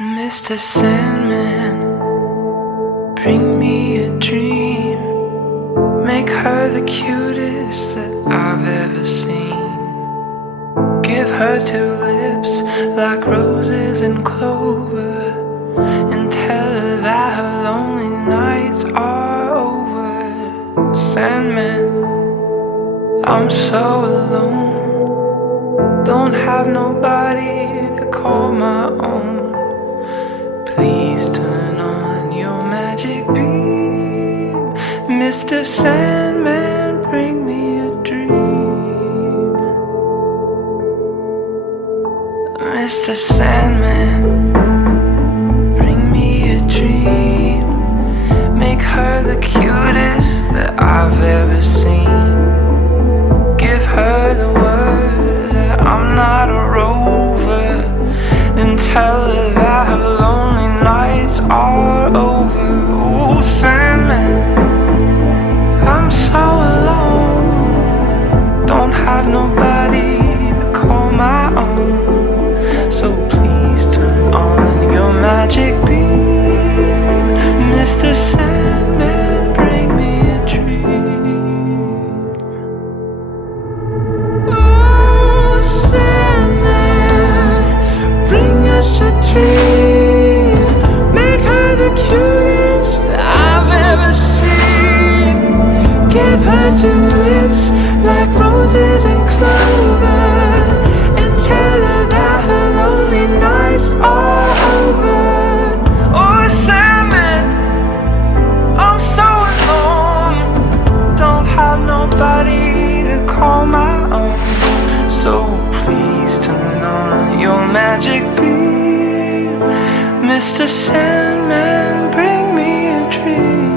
Mr. Sandman, bring me a dream. Make her the cutest that I've ever seen. Give her two lips like roses and clover, and tell her that her lonely nights are over. Sandman, I'm so alone, don't have nobody to call my own. Please turn on your magic beam. Mr. Sandman, bring me a dream. Mr. Sandman, bring me a dream. Make her the cutest that I've ever seen. Give her the word that I'm not a rover, and tell her that her lonely nights are over. Oh, Sandman, I'm so alone, don't have nobody to call my own. So please turn on your magic beam. Mr. Sandman, bring me a dream. Oh, Sandman, bring us a dream. Make her the cutest that I've ever seen. Give her two lips like roses and clover, and tell her that her lonely nights are over. Oh, Sandman, I'm so alone, don't have nobody to call my own. So please turn on your magic beam. Mr. Sandman, bring me a dream.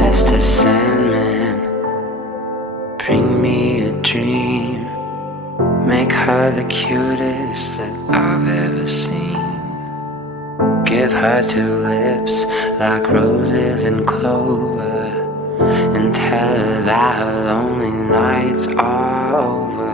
Mr. Sandman, bring me a dream. Make her the cutest that I've ever seen. Give her two lips like roses and clover, and tell her that her lonely nights are over.